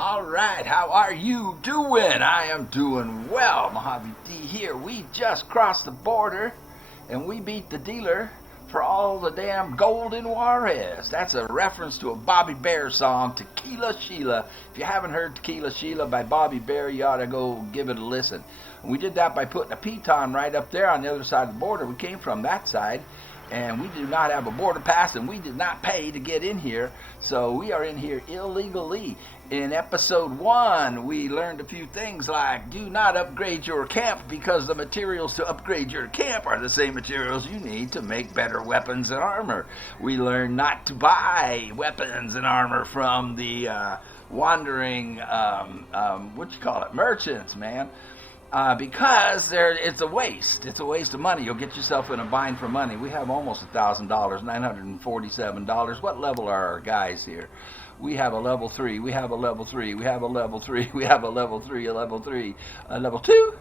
All right, how are you doing? I am doing well. Mojave D here. We just crossed the border and we beat the dealer for all the damn gold in Juarez. That's a reference to a Bobby Bear song, Tequila Sheila. If you haven't heard Tequila Sheila by Bobby Bear, you ought to go give it a listen. And we did that by putting a piton right up there on the other side of the border. We came from that side, and we do not have a border pass, and we did not pay to get in here, so we are in here illegally. In episode 1, we learned a few things like do not upgrade your camp because the materials to upgrade your camp are the same materials you need to make better weapons and armor. We learned not to buy weapons and armor from the wandering, merchants, man. Because it's a waste. It's a waste of money. You'll get yourself in a bind for money. We have almost $1,000, $947. What level are our guys here? We have a level 3. We have a level 3. We have a level 3. We have a level 3. A level 3. A level 2.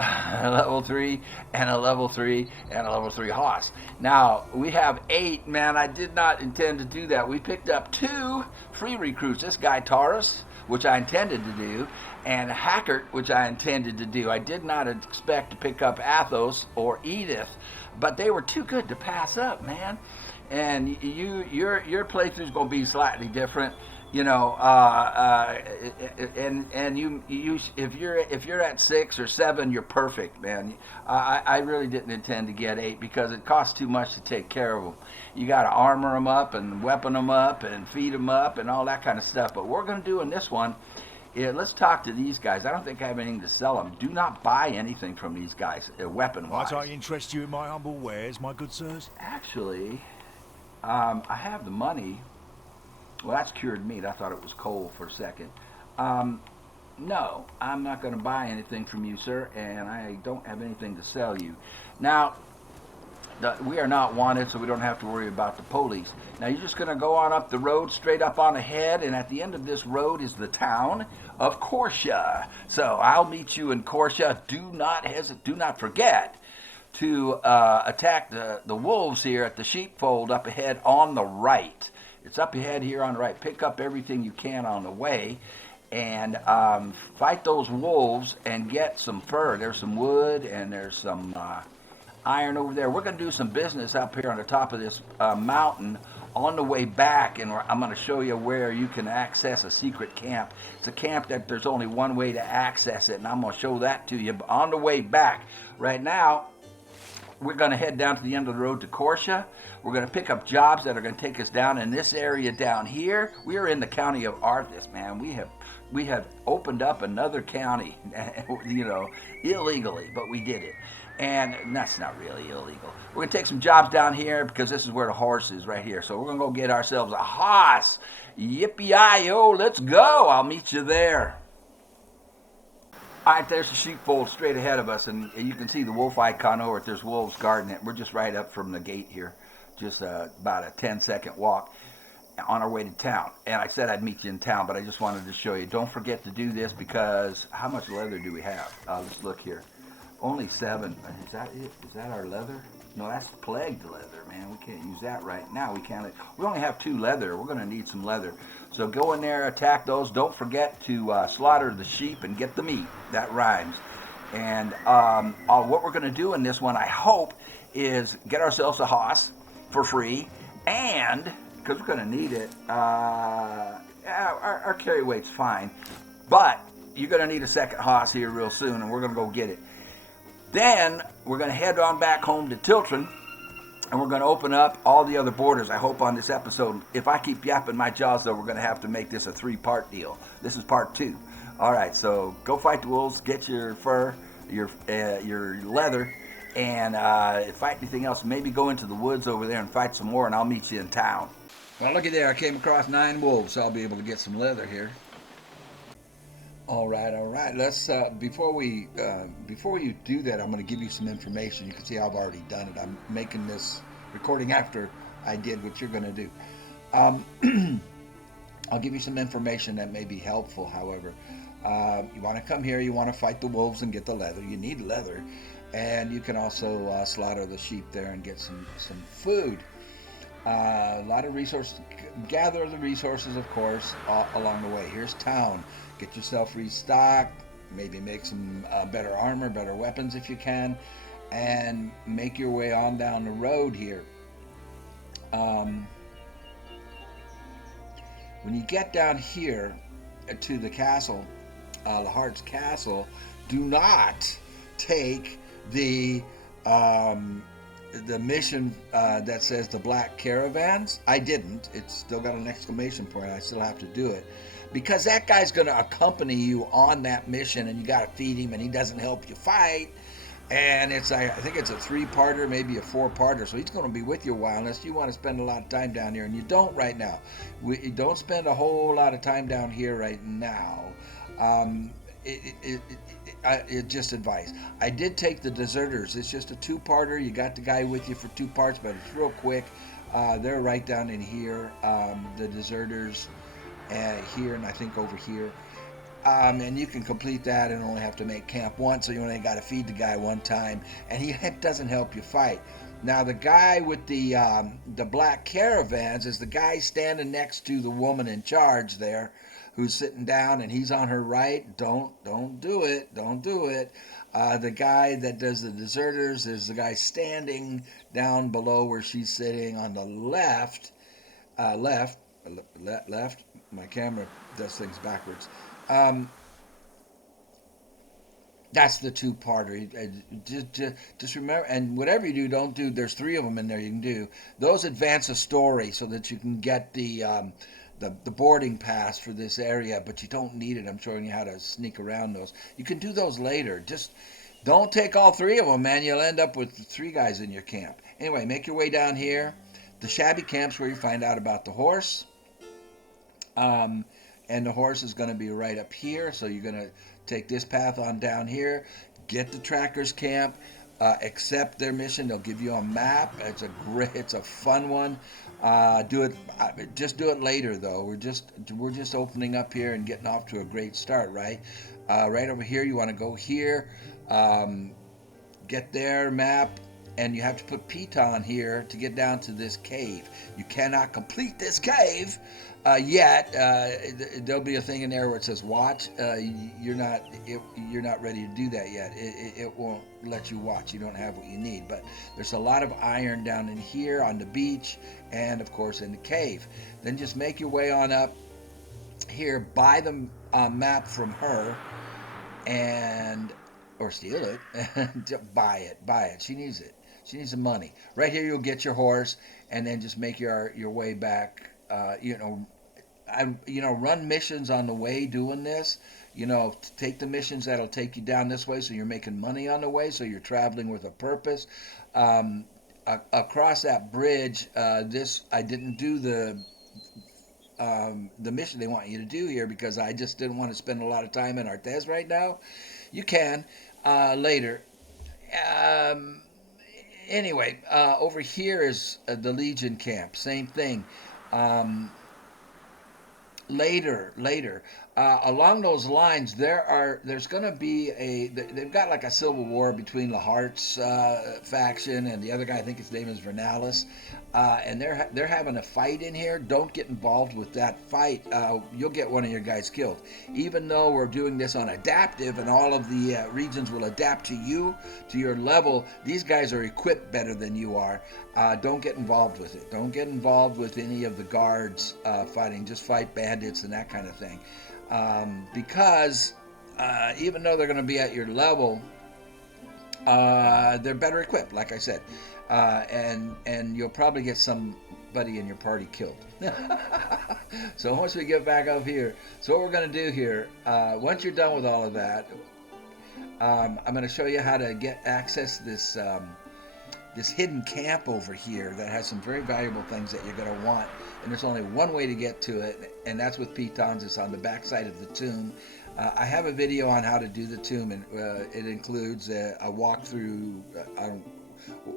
A level 3 and a level 3 and a level 3 hoss. Now we have 8. Man, I did not intend to do that. We picked up 2 free recruits. This guy Taurus, which I intended to do, and Hackert, which I intended to do. I did not expect to pick up Athos or Edith, but they were too good to pass up, man. And your playthrough's going to be slightly different, you know. And you if you're at 6 or 7, you're perfect, man. I really didn't intend to get 8 because it costs too much to take care of them. You got to armor them up and weapon them up and feed them up and all that kind of stuff. But what we're going to do in this one, let's talk to these guys. I don't think I have anything to sell them. Do not buy anything from these guys, weapon-wise. Might I interest you in my humble wares, my good sirs? Actually, I have the money. Well, that's cured meat. I thought it was coal for a second. No, I'm not going to buy anything from you, sir, and I don't have anything to sell you. Now, we are not wanted, so we don't have to worry about the police. Now, you're just going to go on up the road, straight up on ahead, and at the end of this road is the town of Corsa. So I'll meet you in Corsa. Do not forget to attack the wolves here at the sheepfold up ahead on the right. It's up ahead here on the right. Pick up everything you can on the way and fight those wolves and get some fur. There's some wood and there's some iron over there. We're going to do some business up here on the top of this mountain on the way back, and I'm going to show you where you can access a secret camp. It's a camp that there's only one way to access it, and I'm going to show that to you. But on the way back, right now, we're going to head down to the end of the road to Corsa. We're going to pick up jobs that are going to take us down in this area down here. We are in the county of Arthas, man. We have opened up another county, you know, illegally, but we did it. And that's not really illegal. We're going to take some jobs down here because this is where the horse is right here. So we're going to go get ourselves a hoss. Yippee-yi-yo, let's go. I'll meet you there. All right, there's the sheepfold straight ahead of us, and you can see the wolf icon over it. There's wolves guarding it. We're just right up from the gate here, just about a 10-second walk on our way to town. And I said I'd meet you in town, but I just wanted to show you. Don't forget to do this because how much leather do we have? Let's look here. Only 7. Is that it? Is that our leather? No, that's plagued leather, man. We can't use that right now. We only have 2 leather. We're going to need some leather. So go in there, attack those. Don't forget to slaughter the sheep and get the meat. That rhymes. And what we're going to do in this one, I hope, is get ourselves a hoss for free. And, because we're going to need it, our carry weight's fine. But you're going to need a second hoss here real soon, and we're going to go get it. Then we're going to head on back home to Tiltron, and we're going to open up all the other borders, I hope, on this episode. If I keep yapping my jaws, though, we're going to have to make this a 3-part deal. This is part 2. All right, so go fight the wolves, get your fur, your leather, and fight anything else. Maybe go into the woods over there and fight some more, and I'll meet you in town. Well, looky there. I came across 9 wolves, so I'll be able to get some leather here. All right. Let's before we do that, I'm going to give you some information. You can see I've already done it. I'm making this recording after I did what you're going to do. I'll give you some information that may be helpful. However, you want to come here. You want to fight the wolves and get the leather. You need leather, and you can also slaughter the sheep there and get some food. A lot of resources. Gather the resources, of course, along the way. Here's town. Get yourself restocked. Maybe make some better armor, better weapons if you can, and make your way on down the road here. Um, when you get down here to the castle, Lahart's castle, do not take um, the mission that says the black caravans. I didn't. It's still got an exclamation point. I still have to do it because that guy's going to accompany you on that mission, and you got to feed him, and he doesn't help you fight. And it's I think it's a 3-parter, maybe a 4-parter. So he's going to be with you a while unless you want to spend a lot of time down here, and you don't right now. We don't spend a whole lot of time down here right now. Um, just advice. I did take the deserters. It's just a 2-parter. You got the guy with you for 2 parts, but it's real quick. They're right down in here. The deserters here, and I think over here. And you can complete that and only have to make camp once, so you only got to feed the guy 1 time, and he doesn't help you fight. Now the guy with the black caravans is the guy standing next to the woman in charge there, who's sitting down, and he's on her right. Don't do it. Don't do it. The guy that does the deserters is the guy standing down below where she's sitting on the left. Left. My camera does things backwards. That's the 2-parter. Just remember, and whatever you do, don't do. There's 3 of them in there you can do. Those advance a story so that you can get the boarding pass for this area, but you don't need it. I'm showing you how to sneak around those. You can do those later. Just don't take all 3 of them, man. You'll end up with 3 guys in your camp. Anyway, make your way down here. The shabby camp's where you find out about the horse. And the horse is going to be right up here, so you're going to take this path on down here, get the tracker's camp, accept their mission. They'll give you a map. It's a fun one. Just do it later though. We're just opening up here and getting off to a great start, right? Right over here, you want to go here, get their map. And you have to put piton here to get down to this cave. You cannot complete this cave yet. There'll be a thing in there where it says watch. You're not ready to do that yet. It won't let you watch. You don't have what you need. But there's a lot of iron down in here on the beach, and of course in the cave. Then just make your way on up here. Buy the map from her, or steal it. Buy it. She needs it. She needs the money. Right here, you'll get your horse, and then just make your way back. Run missions on the way doing this. Take the missions that'll take you down this way, so you're making money on the way, so you're traveling with a purpose. Across that bridge, I didn't do the mission they want you to do here because I just didn't want to spend a lot of time in Artes right now. You can later. Anyway, over here is the Legion camp. Same thing. Later. Along those lines, there's going to be they've got like a civil war between Lahart's faction and the other guy. I think his name is Vernalis, and they're having a fight in here. Don't get involved with that fight. You'll get one of your guys killed. Even though we're doing this on adaptive, and all of the regions will adapt to you, to your level. These guys are equipped better than you are. Don't get involved with it. Don't get involved with any of the guards fighting. Just fight bandits and that kind of thing. Because even though they're going to be at your level, they're better equipped, like I said, and you'll probably get somebody in your party killed. So once we get back up here, so what we're going to do here, once you're done with all of that, I'm going to show you how to access this hidden camp over here that has some very valuable things that you're going to want. And there's only one way to get to it, and that's with pitons. It's on the back side of the tomb. I have a video on how to do the tomb, and it includes a walkthrough on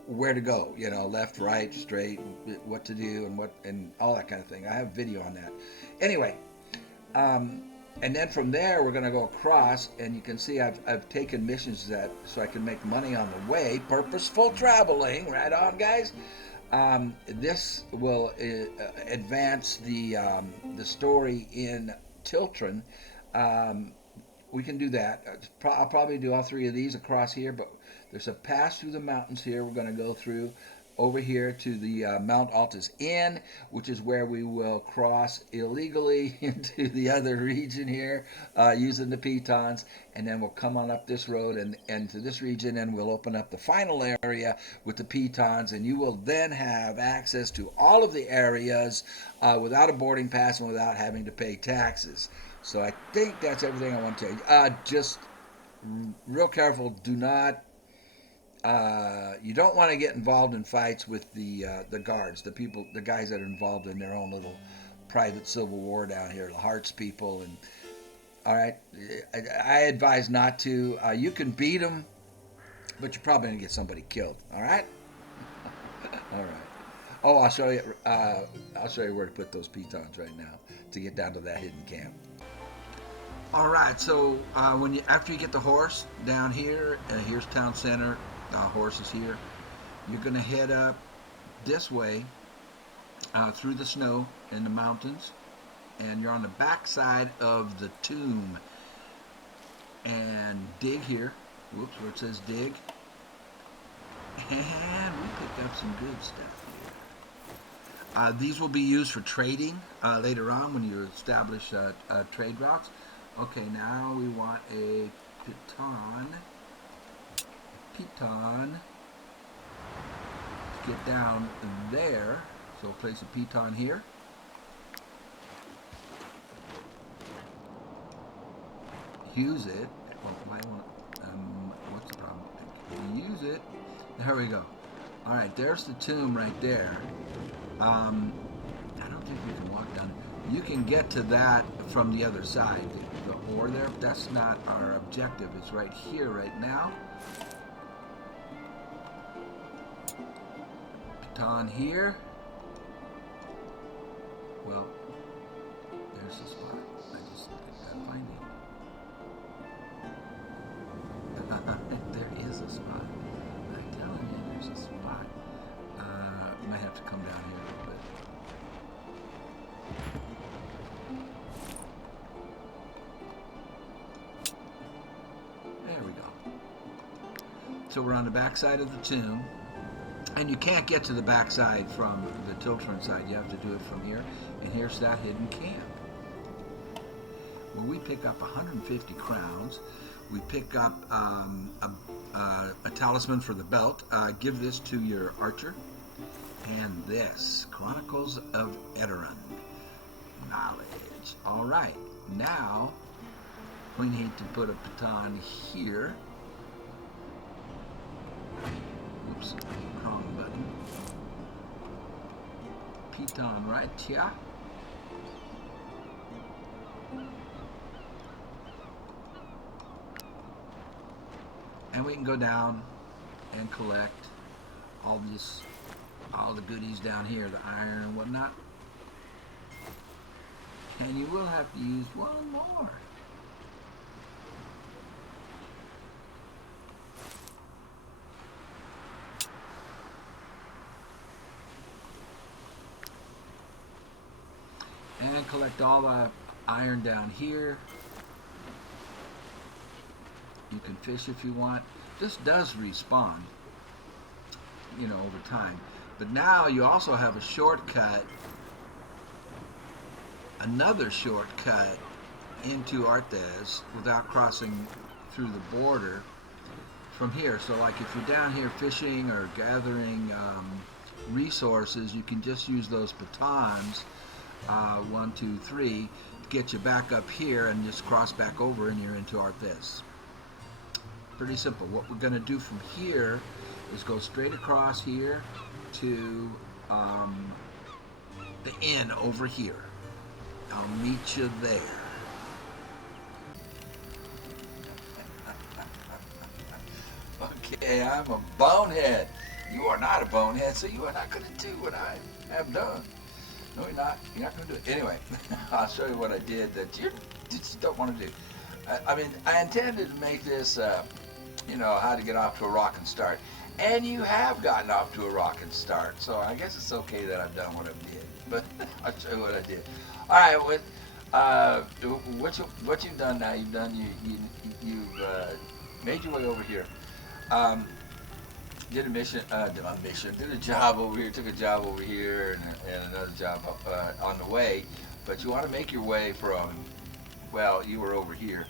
where to go, left, right, straight, what to do, and all that kind of thing. I have a video on that. Anyway, and then from there we're going to go across, and you can see I've taken missions so I can make money on the way. Purposeful traveling, right on, guys. This will advance the story in Tiltron. Um, we can do that. I'll probably do all three of these across here, but there's a pass through the mountains here. We're going to go through over here to the Mount Altus Inn, which is where we will cross illegally into the other region here using the pitons, and then we'll come on up this road and to this region, and we'll open up the final area with the pitons, and you will then have access to all of the areas without a boarding pass and without having to pay taxes. So I think that's everything I want to tell you. Just real careful. Do not. You don't want to get involved in fights with the guards, the people, the guys that are involved in their own little private civil war down here, the Hearts people. And all right, I advise not to. You can beat them, but you're probably gonna get somebody killed. All right. All right. Oh, I'll show you. I'll show you where to put those pitons right now to get down to that hidden camp. All right, so when after you get the horse down here, here's town center. Horse is here. You're gonna head up this way through the snow in the mountains, and you're on the back side of the tomb. And dig here. Whoops, where it says dig. And we picked up some good stuff here. These will be used for trading later on when you establish trade routes. Okay, now we want a piton to get down there. So we'll place a piton here. Use it. Well, what's the problem? Use it. There we go. All right, there's the tomb right there. I don't think we can walk down. You can get to that from the other side. The ore there, but that's not our objective. It's right here, right now. Piton here. Well, there's the spot. I just gotta find it. There is a spot. I'm telling you, there's a spot. Might have to come down here a little bit. There we go. So we're on the back side of the tomb. And you can't get to the backside from the Tiltron side. You have to do it from here. And here's that hidden camp. Where we pick up 150 crowns. We pick up a talisman for the belt. Give this to your archer. And this, Chronicles of Edoran. Knowledge. All right. Now, we need to put a baton here. Oops, wrong button. Piton right here. And we can go down and collect all the goodies down here, the iron and whatnot. And you will have to use one more. And collect all the iron down here. You can fish if you want. This does respawn, you know, over time. But now you also have a shortcut, another shortcut into Arthez without crossing through the border from here. So like if you're down here fishing or gathering resources, you can just use those batons, 1, 2, 3, to get you back up here and just cross back over and you're into Arthez. Pretty simple. What we're going to do from here is go straight across here to the inn over here. I'll meet you there. Okay, I'm a bonehead. You are not a bonehead, so you are not going to do what I have done. No, you're not. You're not going to do it. Anyway, I'll show you what I did that you just don't want to do. I mean, I intended to make this you know, how to get off to a rockin' start. And you have gotten off to a rockin' start. So I guess it's okay that I've done what I did. But I'll show you what I did. All right, what you've done now? You've made your way over here. Um, did a mission, did a job over here, took a job over here, and another job on the way. But you want to make your way from, well, you were over here,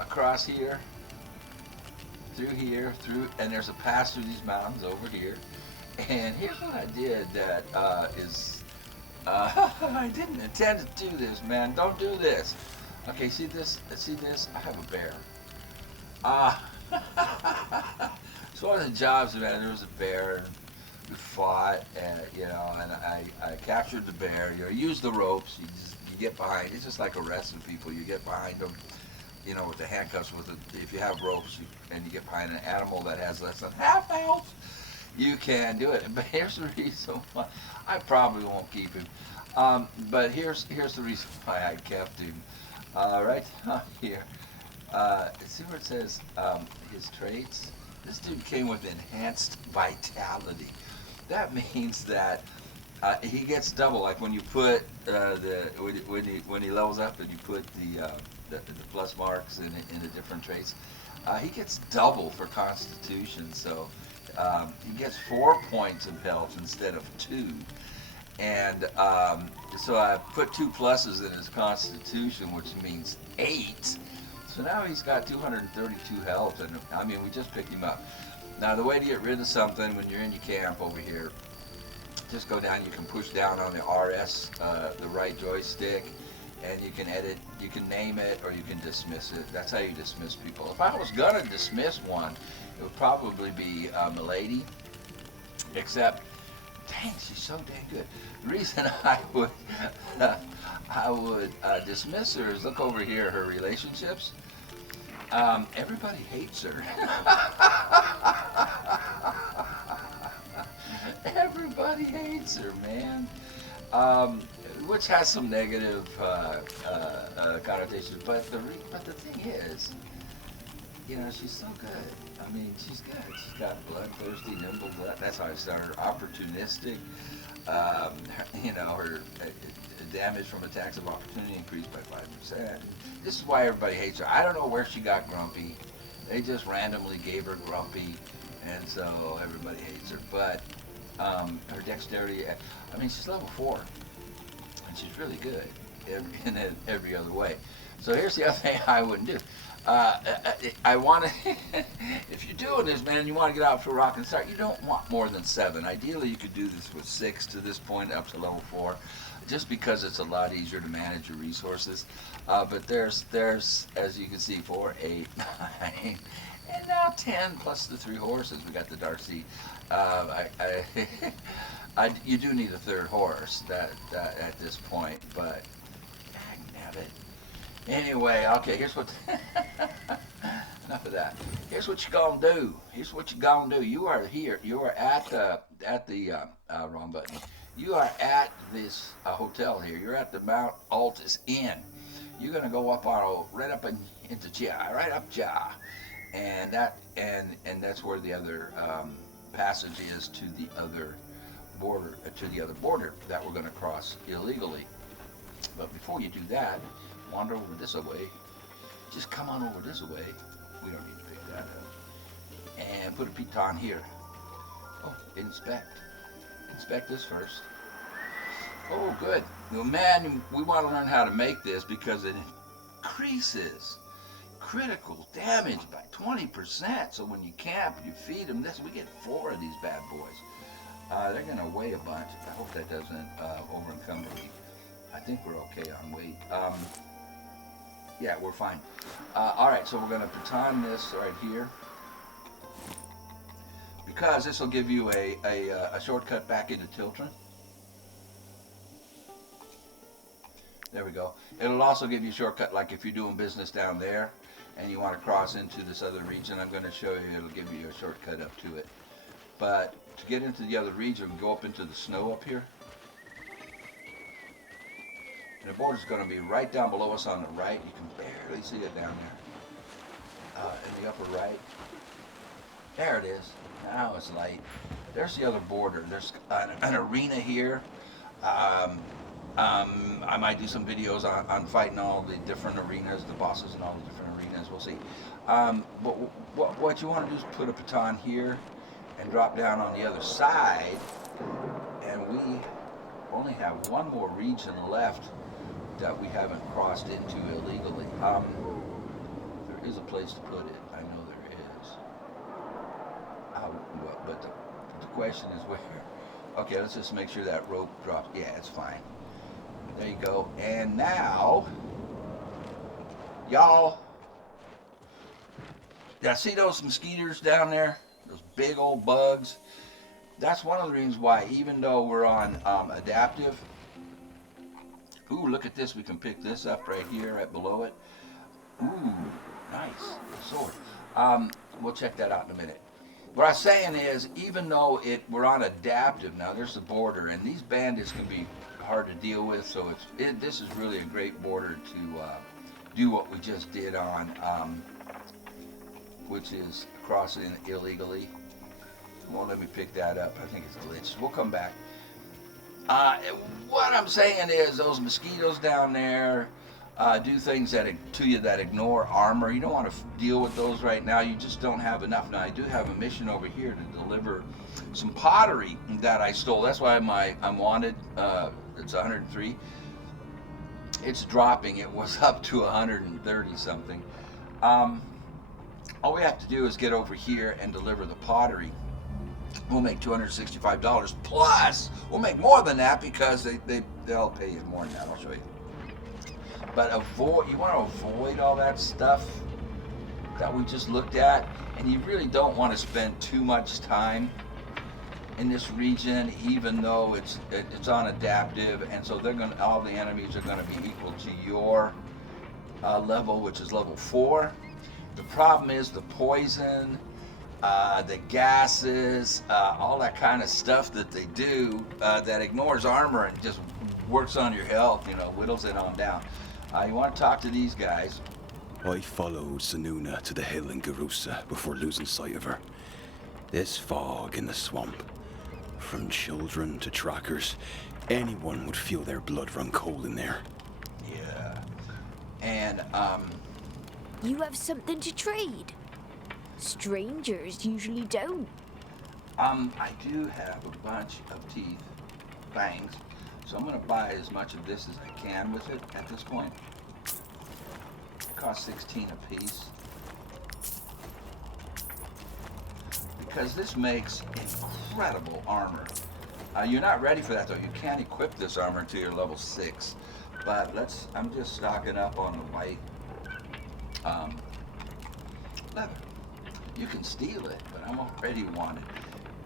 across here, through, and there's a pass through these mountains over here. And here's what I did that I didn't intend to do this, man. Don't do this. Okay, see this? See this? I have a bear. So one of the jobs, man, there was a bear, and we fought, and you know, and I captured the bear. You know, use the ropes. You get behind. It's just like arresting people. You get behind them, you know, with the handcuffs. If you have ropes, and you get behind an animal that has less than half health, you can do it. But here's the reason why I probably won't keep him. But here's the reason why I kept him. Right down here. See where it says his traits? This dude came with enhanced vitality. That means that he gets double. Like when you put when he levels up and you put the plus marks in the different traits, he gets double for Constitution. So he gets 4 points of health instead of 2. And so I put 2 pluses in his Constitution, which means 8. So now he's got 232 health, and I mean, we just picked him up. Now the way to get rid of something when you're in your camp over here, just go down, you can push down on the RS, the right joystick, and you can edit, you can name it, or you can dismiss it. That's how you dismiss people. If I was gonna dismiss one, it would probably be Milady, except, dang, she's so dang good. The reason I would dismiss her is look over here, her relationships. Everybody hates her. Everybody hates her, man. Which has some negative connotations, but the thing is, you know, she's so good. I mean, she's good. She's got bloodthirsty, nimble. That's how I started. Opportunistic. You know, her damage from attacks of opportunity increased by 5%. This is why everybody hates her. I don't know where she got grumpy. They just randomly gave her grumpy, and so everybody hates her. But her dexterity, I mean, she's level 4, and she's really good in every other way. So here's the other thing I wouldn't do. I want to, if you're doing this, man, you want to get out for a rock and start, you don't want more than 7. Ideally, you could do this with 6 to this point up to level 4, just because it's a lot easier to manage your resources. But there's, as you can see, 4, 8, 9, and now 10 plus the 3 horses. We got the dark seat. You do need a 3rd horse at this point, but dang it. Anyway, okay, here's what, enough of that. Here's what you're gonna do. Here's what you're gonna do. You are here, you are at the wrong button. You are at this hotel here. You're at the Mount Altus Inn. You're gonna go up on, right up into Jah, right up Jah. And that's where the other passage is to the other border, that we're gonna cross illegally. But before you do that, wander over this way. Just come on over this way. We don't need to pick that up. And put a piton here. Oh, inspect. Inspect this first. Oh, good. Well, man, we want to learn how to make this because it increases critical damage by 20%. So when you camp, you feed them this. We get 4 of these bad boys. They're going to weigh a bunch. I hope that doesn't over encumber me. I think we're okay on weight. Yeah, we're fine. All right, so we're going to baton this right here, because this will give you a shortcut back into Tiltron. There we go. It'll also give you a shortcut, like if you're doing business down there and you want to cross into this other region. I'm going to show you. It'll give you a shortcut up to it. But to get into the other region, go up into the snow up here. And the border's going to be right down below us on the right. You can barely see it down there. In the upper right. There it is. Now it's light. There's the other border. There's an arena here. Um, I might do some videos on fighting all the different arenas, the bosses in all the different arenas. We'll see. But what you want to do is put a baton here and drop down on the other side. And we only have one more region left that we haven't crossed into illegally. There is a place to put it. I know there is. But the question is where. Okay, let's just make sure that rope drops. Yeah, it's fine. There you go. And now, y'all, yeah, see those mosquitoes down there? Those big old bugs? That's one of the reasons why, even though we're on adaptive, ooh, look at this. We can pick this up right here, right below it. Ooh, nice. Sword. We'll check that out in a minute. What I was saying is, even though we're on adaptive now, there's the border, and these bandits can be hard to deal with, so this is really a great border to do what we just did on, which is crossing illegally. It won't let me pick that up. I think it's glitched. We'll come back. What I'm saying is, those mosquitoes down there do things to you that ignore armor. You don't want to deal with those right now. You just don't have enough. Now, I do have a mission over here to deliver some pottery that I stole. That's why I'm wanted. It's 103. It's dropping. It was up to 130 something. All we have to do is get over here and deliver the pottery. We'll make $265 plus. We'll make more than that because they'll pay you more than that. I'll show you. But you want to avoid all that stuff that we just looked at, and you really don't want to spend too much time in this region, even though it's on adaptive, and so all the enemies are going to be equal to your level, which is level 4. The problem is the poison, the gases, all that kind of stuff that they do that ignores armor and just works on your health, whittles it on down. You want to talk to these guys. I followed Sanuna to the hill in Garusa before losing sight of her. This fog in the swamp, from children to trackers, anyone would feel their blood run cold in there. Yeah. And, You have something to trade. Strangers usually don't. I do have a bunch of teeth, fangs, so I'm going to buy as much of this as I can with it at this point. It costs 16 a piece. Because this makes incredible armor. You're not ready for that though. You can't equip this armor until you're level 6. But I'm just stocking up on the white leather. You can steal it, but I'm already wanted.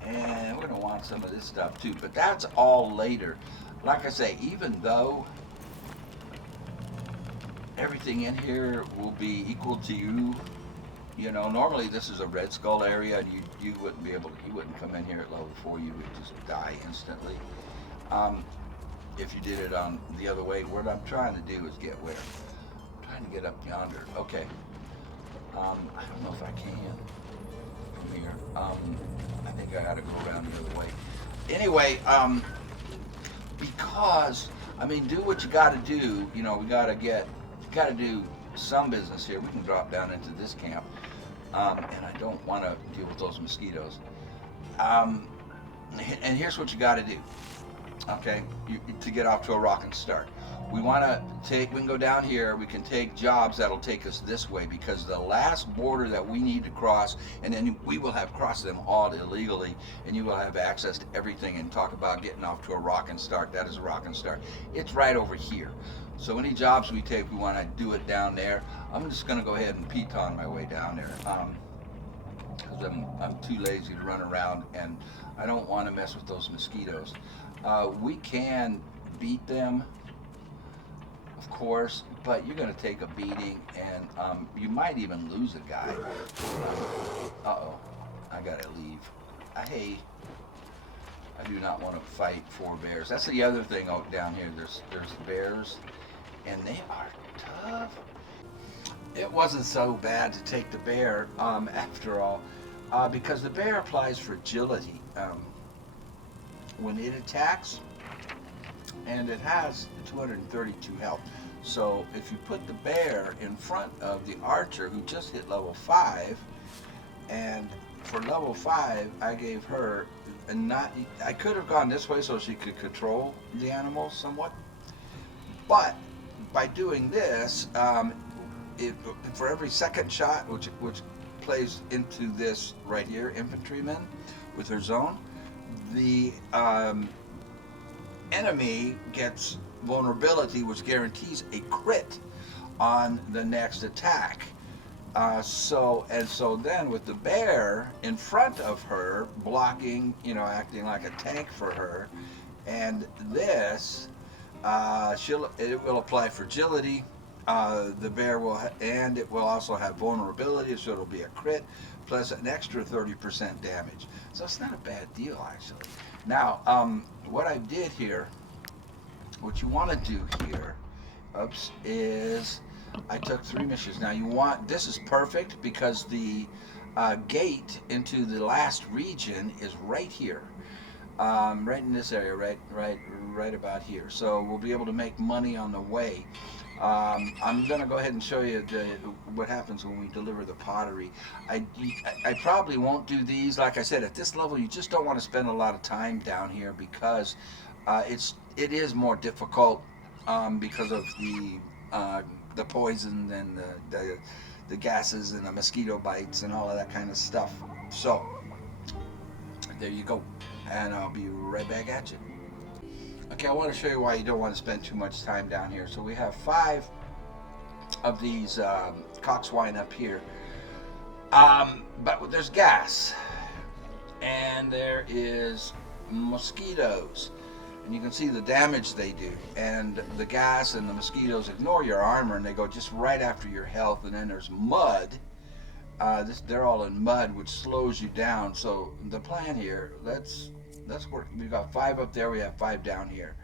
And we're going to want some of this stuff too. But that's all later. Like I say, even though everything in here will be equal to you, normally this is a Red Skull area, and you wouldn't come in here at level 4, you would just die instantly. If you did it on the other way, what I'm trying to do is get where? I'm trying to get up yonder. Okay. I don't know if I can from here. I think I gotta go around the other way. Anyway, because, do what you gotta do. We gotta do some business here. We can drop down into this camp. And I don't want to deal with those mosquitoes. And here's what you gotta do. Okay, to get off to a rocking start. We can go down here, we can take jobs that'll take us this way, because the last border that we need to cross, and then we will have crossed them all illegally, and you will have access to everything, and talk about getting off to a rocking start. That is a rocking start. It's right over here. So any jobs we take, we want to do it down there. I'm just going to go ahead and piton my way down there, because I'm too lazy to run around, and I don't want to mess with those mosquitoes. We can beat them, of course, but you're going to take a beating, and you might even lose a guy. Uh-oh, I got to leave. Hey, I do not want to fight 4 bears. That's the other thing down here. There's bears, and they are tough. It wasn't so bad to take the bear, after all. because the bear applies fragility when it attacks, and it has 232 health. So if you put the bear in front of the archer who just hit level 5, and for level 5 I gave her, and not, I could have gone this way so she could control the animals somewhat, but by doing this, for every second shot, which plays into this right here, infantryman with her zone, the enemy gets vulnerability, which guarantees a crit on the next attack. So then with the bear in front of her, blocking, acting like a tank for her, and this, it will apply fragility. The bear will, and it will also have vulnerability, so it'll be a crit, plus an extra 30% damage. So it's not a bad deal, actually. Now, what I did here, what you want to do here, is I took 3 missions. Now this is perfect because the gate into the last region is right here, right in this area, right about here. So we'll be able to make money on the way. I'm going to go ahead and show you what happens when we deliver the pottery. I probably won't do these. Like I said, at this level, you just don't want to spend a lot of time down here because it is more difficult because of the poison and the gases and the mosquito bites and all of that kind of stuff. So there you go, and I'll be right back at you. Okay, I want to show you why you don't want to spend too much time down here. So we have 5 of these cockswine up here, but there's gas, and there is mosquitoes, and you can see the damage they do. And the gas and the mosquitoes ignore your armor, and they go just right after your health. And then there's mud. They're all in mud, which slows you down. So the plan here, let's work. We've got 5 up there, we have 5 down here.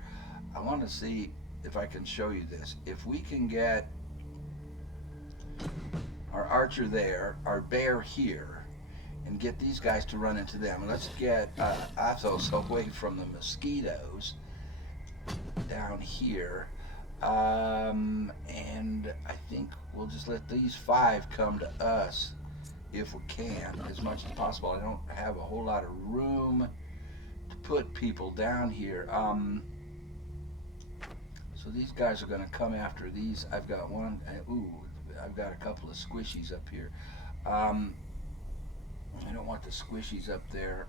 I want to see if I can show you this. If we can get our archer there, our bear here, and get these guys to run into them. Let's get Athos away from the mosquitoes down here. And I think we'll just let these 5 come to us if we can, as much as possible. I don't have a whole lot of room to put people down here. So these guys are going to come after these. I've got one. I've got a couple of squishies up here. I don't want the squishies up there.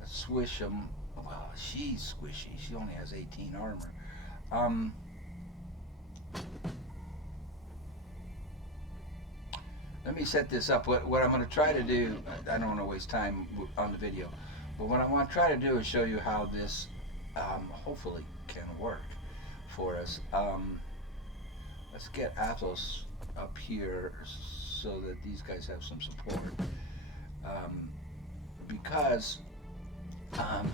Let's swish them. Well, she's squishy. She only has 18 armor. Let me set this up. What I'm going to try to do, I don't want to waste time on the video, but what I want to try to do is show you how this hopefully can work for us. Let's get Athos up here so that these guys have some support, because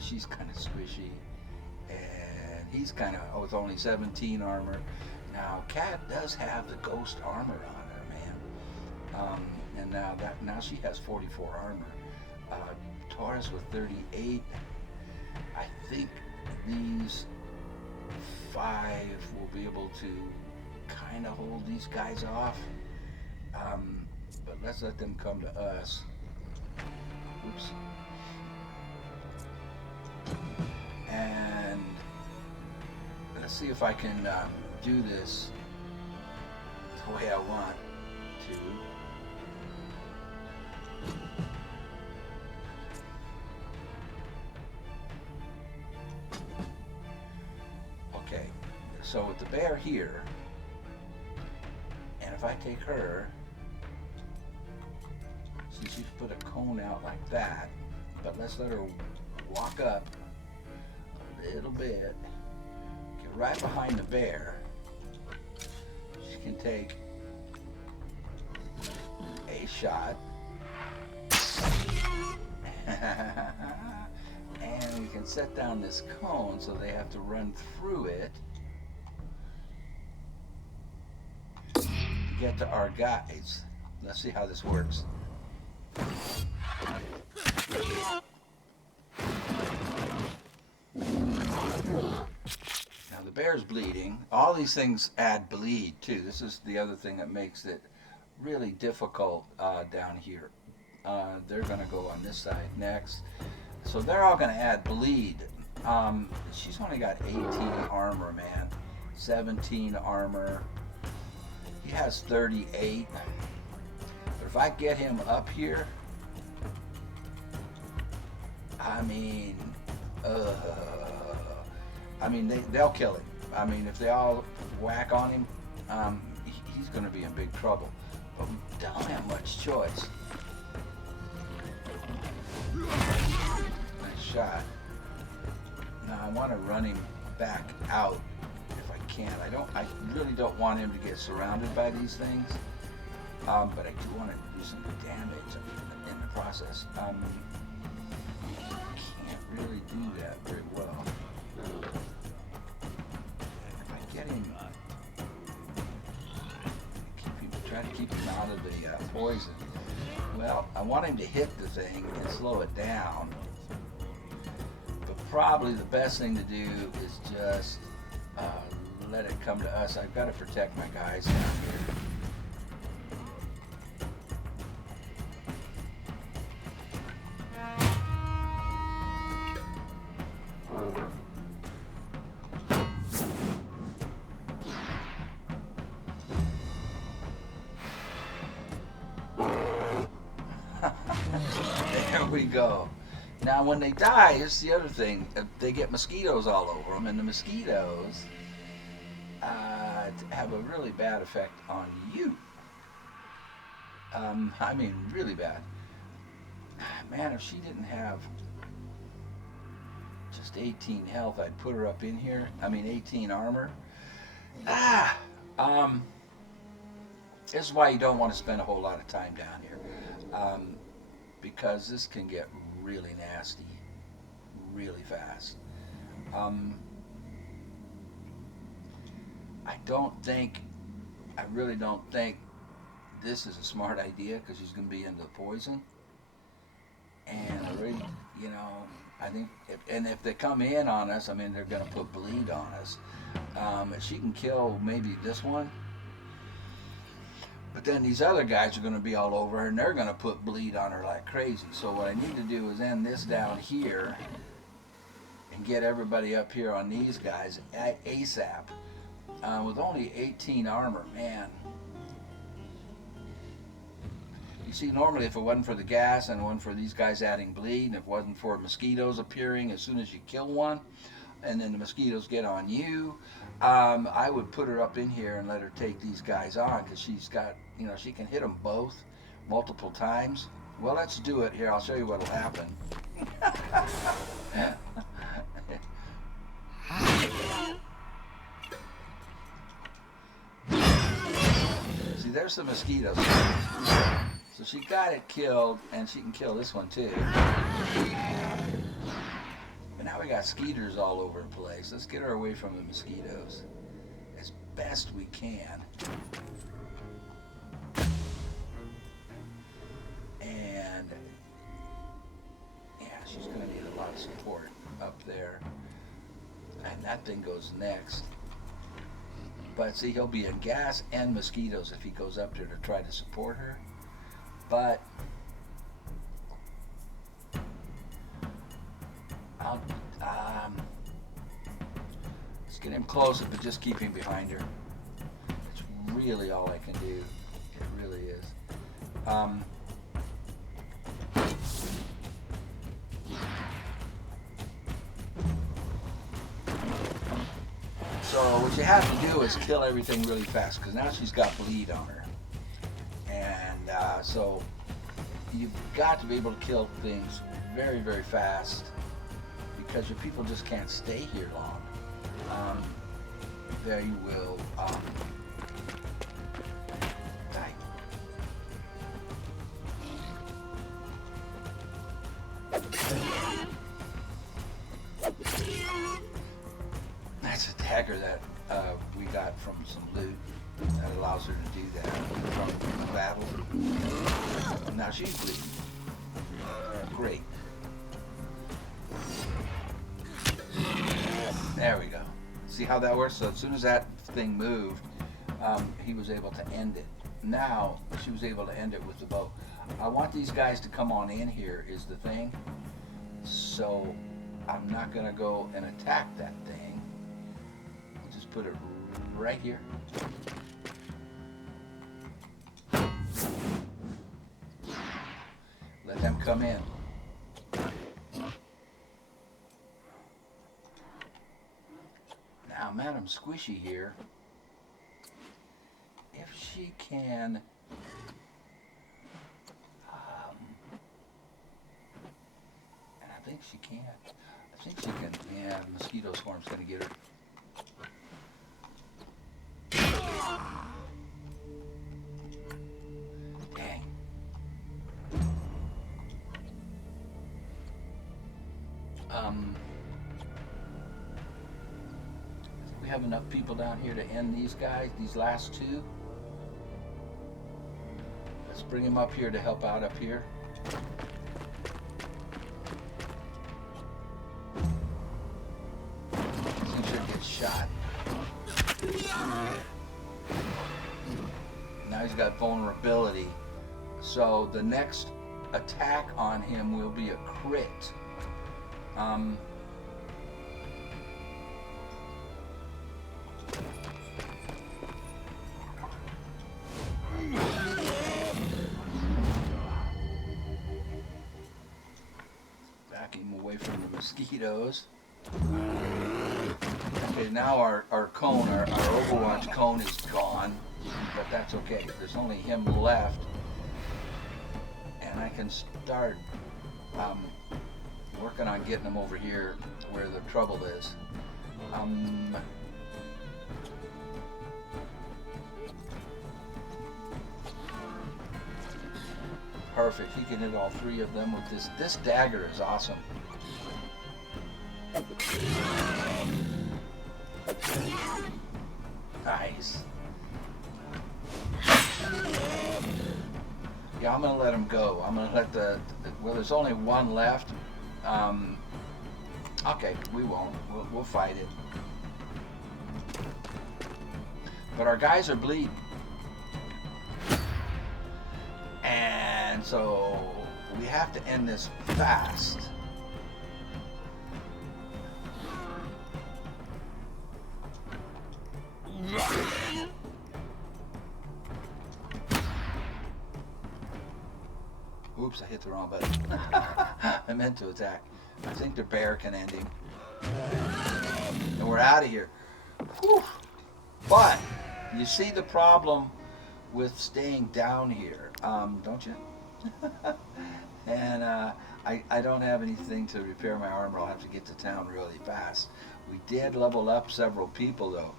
she's kind of squishy, and he's kind of with only 17 armor. Now Cat does have the ghost armor on her, man, and now she has 44 armor. Taurus with 38. I think these 5 will be able to kind of hold these guys off, but let's let them come to us. Oops. And let's see if I can do this the way I want to. Okay, so with the bear here, and if I take her, see, she's put a cone out like that, but let's let her walk up a little bit, get right behind the bear. She can take a shot, and we can set down this cone so they have to run through it to get to our guys. Let's see how this works. Now the bear's bleeding. All these things add bleed too. This is the other thing that makes it really difficult down here. They're going to go on this side next. So they're all going to add bleed. She's only got 18 armor, man. 17 armor. He has 38. But if I get him up here, I mean, they'll kill him. I mean, if they all whack on him, he's going to be in big trouble. But we don't have much choice. Nice shot. Now I want to run him back out if I can. I really don't want him to get surrounded by these things. But I do want to do some damage in the process. Can't really do that very well. If I get him, try to keep him out of the poison. Well, I want him to hit the thing and slow it down. But probably the best thing to do is just let it come to us. I've got to protect my guys down here. There we go. Now when they die, here's the other thing. They get mosquitoes all over them, and the mosquitoes have a really bad effect on you. I mean, really bad. Man, if she didn't have just 18 health, I'd put her up in here. I mean, 18 armor. This is why you don't want to spend a whole lot of time down here. Because this can get really nasty really fast. I really don't think this is a smart idea, because she's going to be into the poison. And I really, I think, if they come in on us, I mean, they're going to put bleed on us. If she can kill maybe this one, but then these other guys are going to be all over her, and they're going to put bleed on her like crazy. So what I need to do is end this down here and get everybody up here on these guys ASAP. With only 18 armor, man. You see, normally if it wasn't for the gas and it wasn't for these guys adding bleed, and if it wasn't for mosquitoes appearing as soon as you kill one, and then the mosquitoes get on you, I would put her up in here and let her take these guys on, because she's got, she can hit them both multiple times. Well, let's do it here. I'll show you what'll happen. See, there's the mosquitoes. So she got it killed, and she can kill this one too. But now we got skeeters all over the place. Let's get her away from the mosquitoes as best we can. And yeah, she's going to need a lot of support up there. And that thing goes next. But see, he'll be in gas and mosquitoes if he goes up there to try to support her. But let's get him close, but just keep him behind her. It's really all I can do. It really is. So what you have to do is kill everything really fast, because now she's got bleed on her. And so you've got to be able to kill things very, very fast, because your people just can't stay here long. They will die. That's a dagger that we got from some loot. That allows her to do that from the battle. Now she's bleeding. Great. There we go. See how that works? So as soon as that thing moved, he was able to end it. Now she was able to end it with the bow. I want these guys to come on in here is the thing. So I'm not going to go and attack that thing. I'll just put it right here. Let them come in. Now, Madam Squishy here, if she can, and I think she can. I think she can. Yeah, the mosquito swarm's going to get her. Dang. We have enough people down here to end these guys, these last two. Let's bring him up here to help out up here. He should get shot. Now he's got vulnerability. So the next attack on him will be a crit. Backing him away from the mosquitoes. Okay, now our cone, our Overwatch cone is gone, but that's okay. There's only him left, and I can start working on getting him over here where the trouble is. Perfect. He can hit all three of them with this. This dagger is awesome. Nice. Yeah, I'm gonna let him go. I'm gonna let well, there's only one left. Okay, we won't. We'll fight it. But our guys are bleeding. And so we have to end this fast. Oops, I hit the wrong button. I meant to attack. I think the bear can end him. And we're out of here. Whew. But you see the problem with staying down here, don't you? And I don't have anything to repair my armor. I'll have to get to town really fast. We did level up several people though.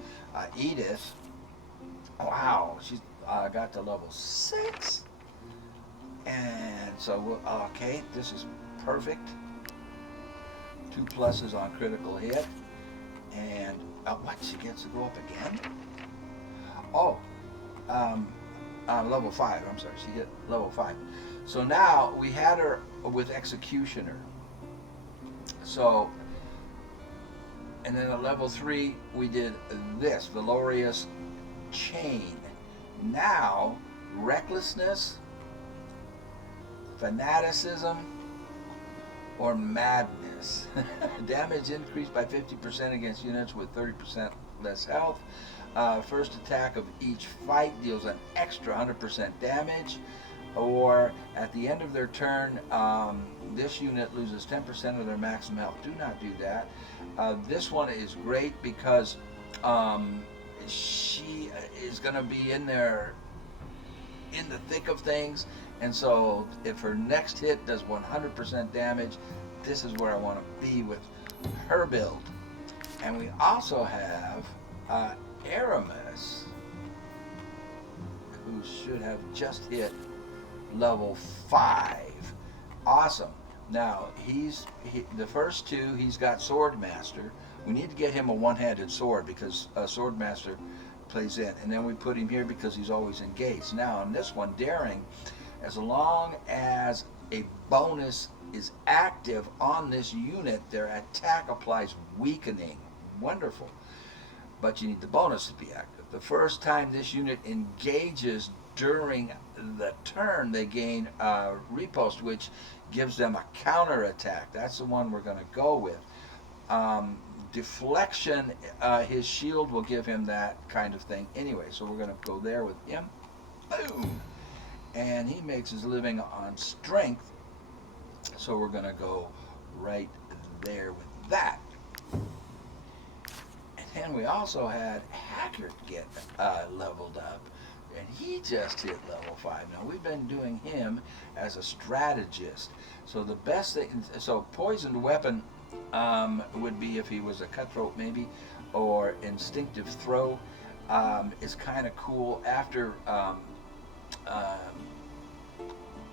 Edith, wow, she's got to level 6. And so, okay, this is perfect. 2 pluses on critical hit. And what, she gets to go up again? Oh, level 5, I'm sorry, she hit level 5. So now we had her with Executioner. So, and then at level 3, we did this, Valorious Chain. Now, Recklessness, Fanaticism, or Madness. Damage increased by 50% against units with 30% less health. First attack of each fight deals an extra 100% damage, or at the end of their turn, this unit loses 10% of their maximum health. Do not do that. This one is great because she is going to be in there in the thick of things, and so if her next hit does 100% damage, this is where I want to be with her build. And we also have Aramis, who should have just hit level 5. Awesome. Now the first 2, he's got Sword Master. We need to get him a one-handed sword because Sword Master plays in. And then we put him here because he's always engaged. Now on this one, daring, as long as a bonus is active on this unit, their attack applies weakening. Wonderful. But you need the bonus to be active. The first time this unit engages during the turn, they gain riposte, which gives them a counter attack. That's the one we're going to go with. Deflection, his shield will give him that kind of thing anyway. So we're going to go there with him. Boom! And he makes his living on strength. So we're going to go right there with that. And we also had Hackert get leveled up, and he just hit level 5. Now we've been doing him as a strategist. So the best thing, so poisoned weapon would be if he was a cutthroat maybe, or instinctive throw is kind of cool. After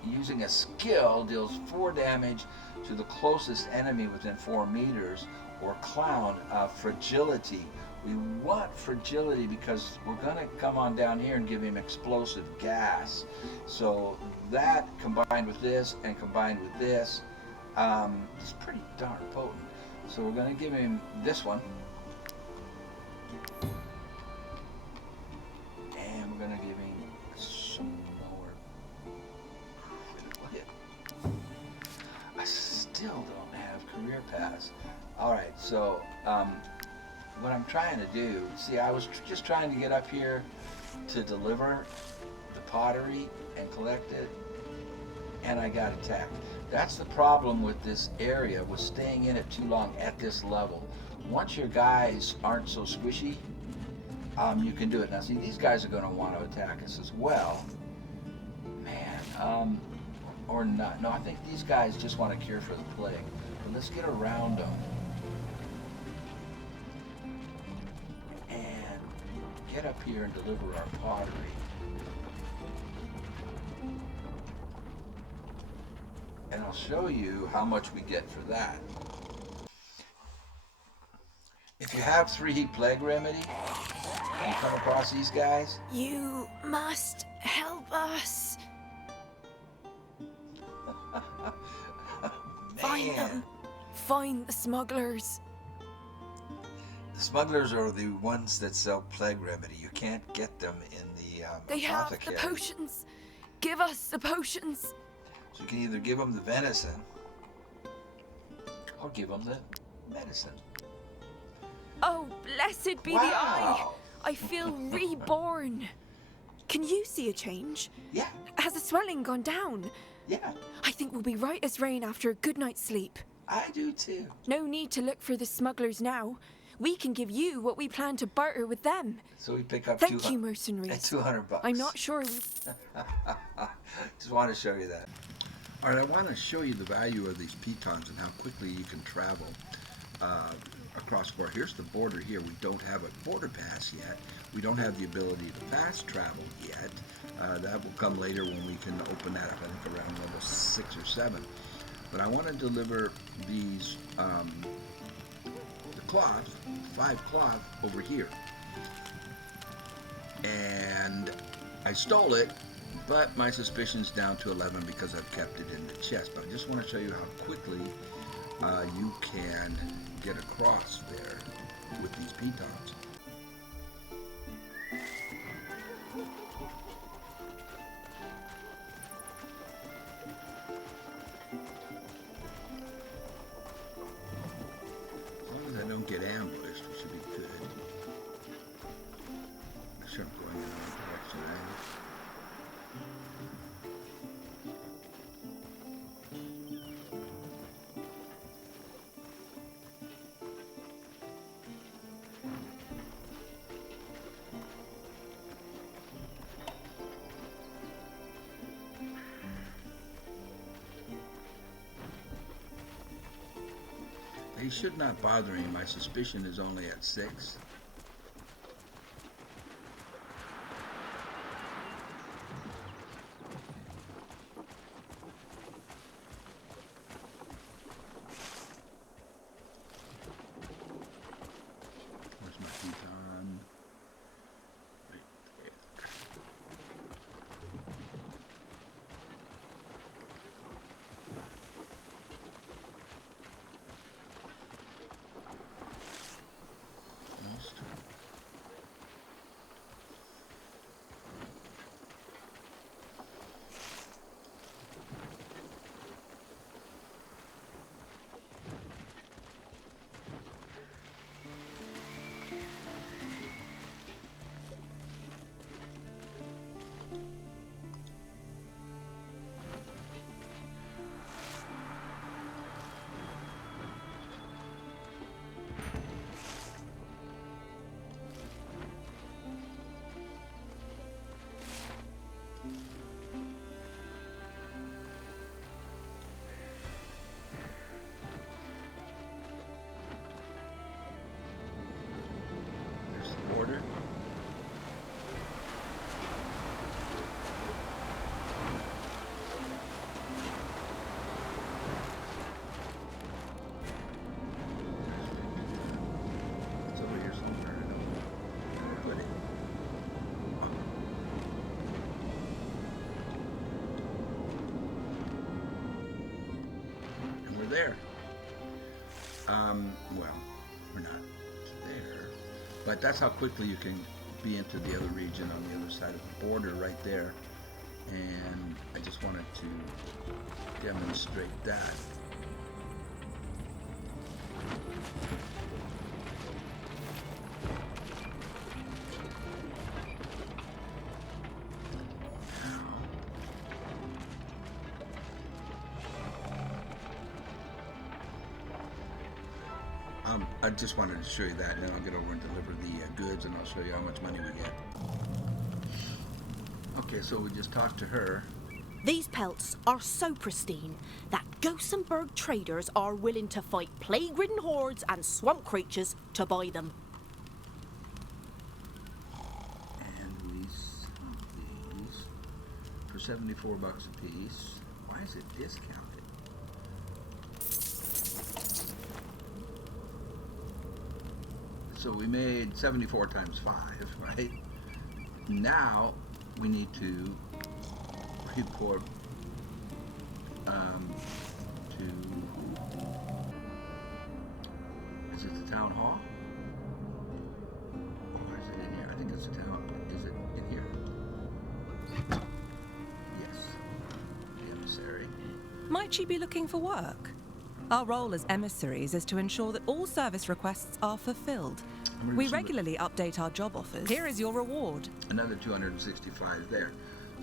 using a skill, deals 4 damage to the closest enemy within 4 meters. Or clown, fragility. We want fragility because we're going to come on down here and give him explosive gas. So that combined with this and combined with this is pretty darn potent. So we're going to give him this one. And we're going to give him some more critical hit. I still don't have career pass. Alright, so what I'm trying to do, see, I was just trying to get up here to deliver the pottery and collect it, and I got attacked. That's the problem with this area, with staying in it too long at this level. Once your guys aren't so squishy, you can do it. Now see, these guys are going to want to attack us as well. Man, or not. No, I think these guys just want to cure for the plague. But let's get around them. Get up here and deliver our pottery. And I'll show you how much we get for that. If you have 3 heat plague remedy, and you come across these guys, You must help us. Find man, them. Find the smugglers. the smugglers are the ones that sell plague remedy. You can't get them in the They have the apothecary. potions. Give us the potions. So you can either give them the venison or give them the medicine. Oh, blessed be the eye. Wow. I feel reborn. Can you see a change? Yeah, Has the swelling gone down? yeah, I think we'll be right as rain after a good night's sleep. I do too. No need to look for the smugglers now. We can give you what we plan to barter with them. So we pick up Thank you, mercenaries. $200. I'm not sure we... Just want to show you that. All right, I want to show you the value of these pitons and how quickly you can travel across the border. Here's the border here. We don't have a border pass yet. We don't have the ability to fast travel yet. That will come later when we can open that up, I think around level 6 or 7. But I want to deliver these, the cloth, 5 cloth over here. And I stole it, but my suspicion's down to 11 because I've kept it in the chest. But I just want to show you how quickly you can get across there with these pitons. As long as I don't get ambushed, we should be good. Make sure I'm going in the right direction, right? He should not bother me. My suspicion is only at 6. Where's my piton? there. Well, we're not there, but that's how quickly you can be into the other region on the other side of the border right there. And I just wanted to demonstrate that. I just wanted to show you that, and then I'll get over and deliver the goods, and I'll show you how much money we get. Okay, so we just talked to her. These pelts are so pristine that Gothenburg traders are willing to fight plague-ridden hordes and swamp creatures to buy them. And we sell these for $74 a piece. Why is it discounted? So we made 74 times 5, right? Now we need to report to, is it the town hall? Or is it in here? I think it's the town, is it in here? Yes, the emissary. Might she be looking for work? Our role as emissaries is to ensure that all service requests are fulfilled. We regularly update our job offers. Here is your reward. Another 265 there.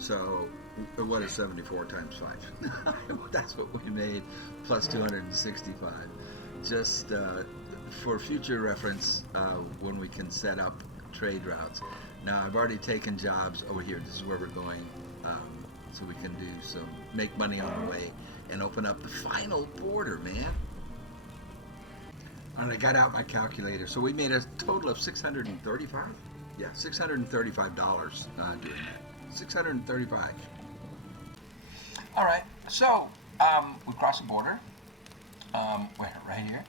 So what is 74 times 5? That's what we made, plus 265. Just for future reference, when we can set up trade routes. Now I've already taken jobs over here. This is where we're going, so we can do make money on the way and open up the final border, man. And I got out my calculator. So we made a total of $635. Yeah, $635 doing that. $635. All right, so we crossed the border. We're right here,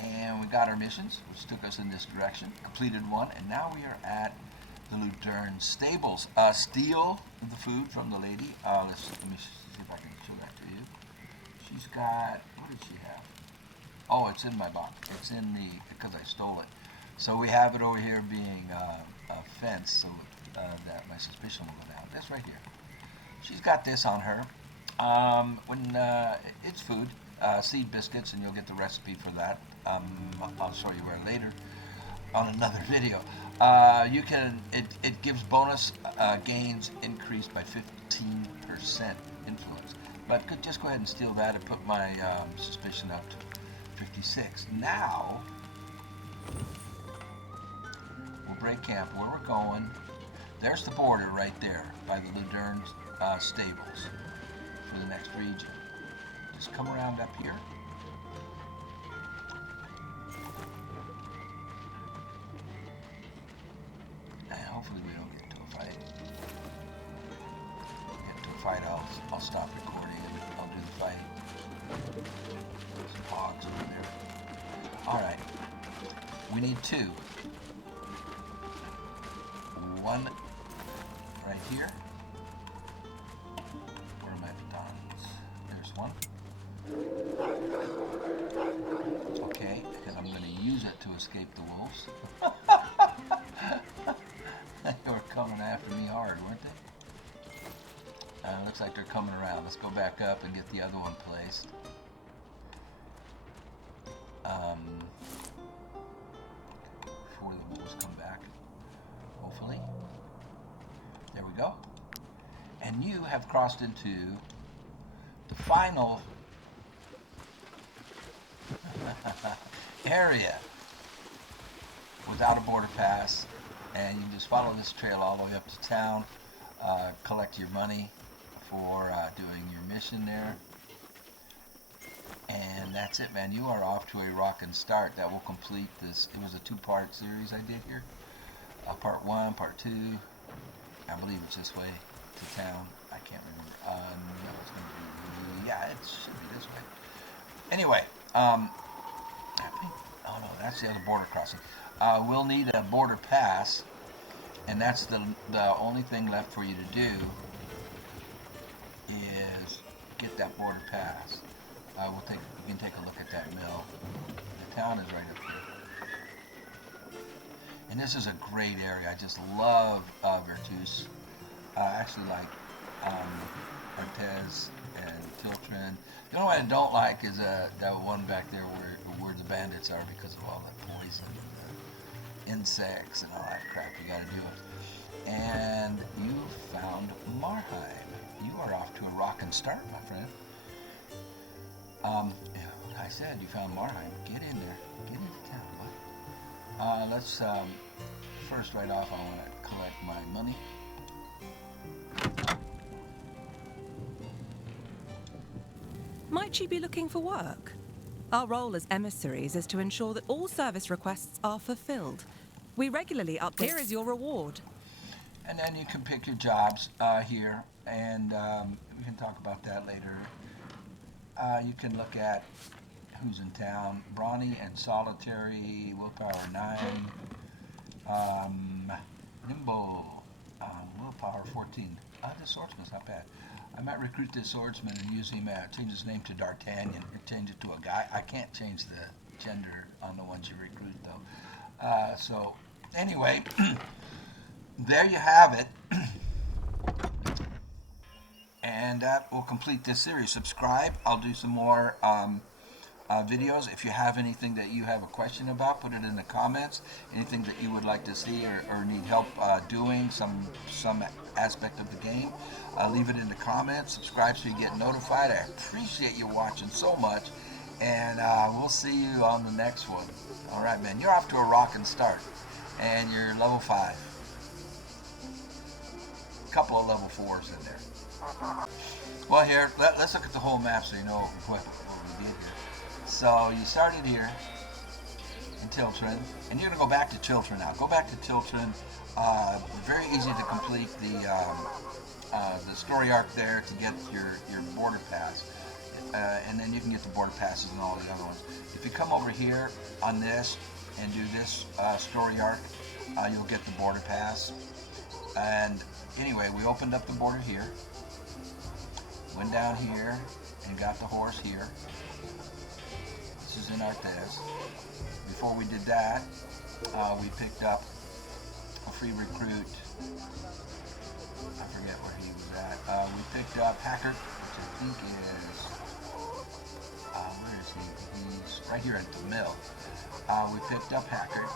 and we got our missions, which took us in this direction. Completed one, and now we are at the Lutern stables. Steal the food from the lady. Let me see if I can show that to you. She's got, what did she have? Oh, it's in my box. It's in because I stole it. So we have it over here being a fence, so that my suspicion will go down. That's right here. She's got this on her. It's food, seed biscuits, and you'll get the recipe for that. I'll show you where later on another video. It gives bonus gains increased by 15% influence. But could just go ahead and steal that and put my suspicion up to 56. Now, we'll break camp where we're going. There's the border right there by the Lutern stables for the next region. Just come around up here. And hopefully we don't get into a fight. If we get into a fight, I'll stop recording and I'll do the fight. Some hogs over there. Alright. We need 2. One right here. Where are my batons? There's one. Okay, because I'm going to use it to escape the wolves. They were coming after me hard, weren't they? Looks like they're coming around. Let's go back up and get the other one placed. Before the wolves come back, hopefully. There we go. And you have crossed into the final area without a border pass, and you can just follow this trail all the way up to town, collect your money for doing your mission there. And that's it, man. You are off to a rockin' start. That will complete this. It was a 2-part series I did here. Part 1, part 2. I believe it's this way to town. I can't remember. No, it's going to be, yeah, it should be this way. Anyway, I think, oh no, that's the other border crossing. We'll need a border pass, and that's the only thing left for you to do is get that border pass. You can take a look at that mill. The town is right up here. And this is a great area. I just love Virtus. I actually like Artes and Tiltrin. The only one I don't like is that one back there where the bandits are, because of all the poison and the insects and all that crap you gotta deal with. And you found Marheim. You are off to a rockin' start, my friend. I said you found Marheim. Get in there. Get into town, bud. Let's first right off, I want to collect my money. Might you be looking for work? Our role as emissaries is to ensure that all service requests are fulfilled. We regularly update. Here is your reward. And then you can pick your jobs here, and we can talk about that later. You can look at who's in town. Brawny and Solitary, willpower 9. Nimble, willpower 14. The swordsman's not bad. I might recruit this swordsman and use him, change his name to D'Artagnan, or change it to a guy. I can't change the gender on the ones you recruit, though. So, anyway, there you have it. And that will complete this series. Subscribe. I'll do some more videos. If you have anything that you have a question about, put it in the comments. Anything that you would like to see or need help doing, some aspect of the game, leave it in the comments. Subscribe so you get notified. I appreciate you watching so much, and we'll see you on the next one. All right, man. You're off to a rockin' start, and you're level 5. A couple of level 4s in there. Well, here, let's look at the whole map so you know what we did here. So you started here in Tiltrin, and you're going to go back to Tiltrin now. Go back to Tiltrin. Very easy to complete the story arc there to get your border pass. And then you can get the border passes and all the other ones. If you come over here on this and do this story arc, you'll get the border pass. And anyway, we opened up the border here, went down here, and got the horse here. This is in Artes. Before we did that, we picked up a free recruit. I forget where he was at. We picked up Hackert, which I think is, where is he? He's right here at the mill. We picked up Hackert.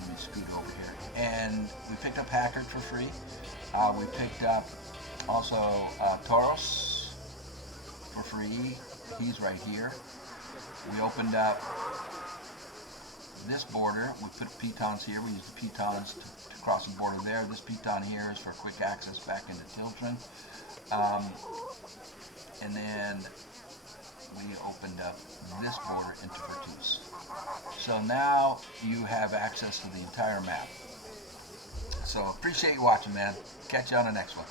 Let me scoot over here. And we picked up Hackert for free. We picked up also Tauros for free. He's right here. We opened up this border. We put pitons here. We used the pitons to cross the border there. This piton here is for quick access back into Tiltrin. And then we opened up this border into Virtus. So now you have access to the entire map. So appreciate you watching, man. Catch you on the next one.